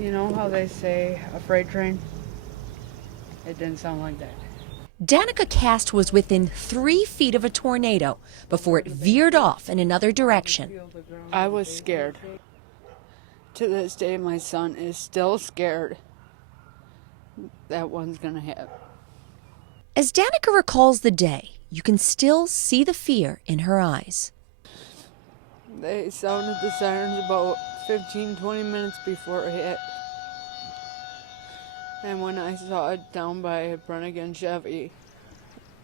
You know how they say a freight train? It didn't sound like that. Danica Cast was within 3 feet of a tornado before it veered off in another direction. I was scared. To this day, my son is still scared that one's gonna hit. As Danica recalls the day, you can still see the fear in her eyes. They sounded the sirens about 15-20 minutes before it hit. And when I saw it down by Brennigan Chevy,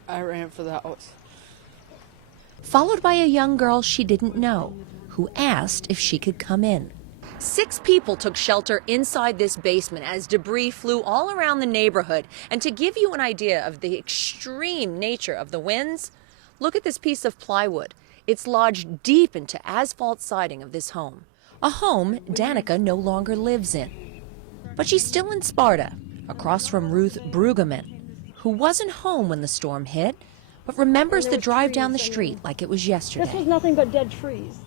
I ran for the house. Followed by a young girl she didn't know, who asked if she could come in. 6 people took shelter inside this basement as debris flew all around the neighborhood. And to give you an idea of the extreme nature of the winds, look at this piece of plywood. It's lodged deep into asphalt siding of this home. A home Danica no longer lives in. But she's still in Sparta, across from Ruth Brueggemann, who wasn't home when the storm hit, but remembers the drive down the street like it was yesterday. This was nothing but dead trees.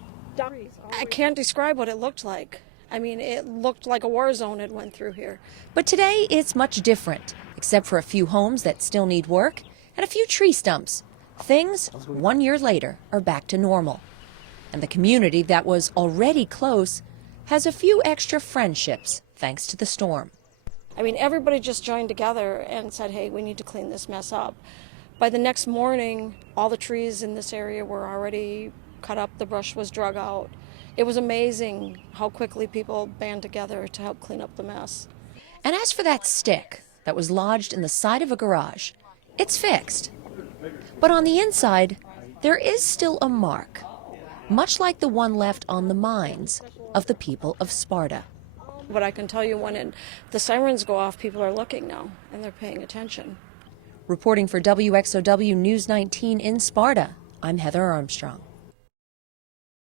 I can't describe what it looked like. I mean, it looked like a war zone had went through here. But today it's much different, except for a few homes that still need work and a few tree stumps. Things, 1 year later, are back to normal. And the community that was already close has a few extra friendships thanks to the storm. I mean, everybody just joined together and said, hey, we need to clean this mess up. By the next morning, all the trees in this area were already cut up, the brush was drug out. It was amazing how quickly people band together to help clean up the mess. And as for that stick that was lodged in the side of a garage, it's fixed. But on the inside, there is still a mark, much like the one left on the minds of the people of Sparta. But I can tell you when the sirens go off, people are looking now, and they're paying attention. Reporting for WXOW News 19 in Sparta, I'm Heather Armstrong.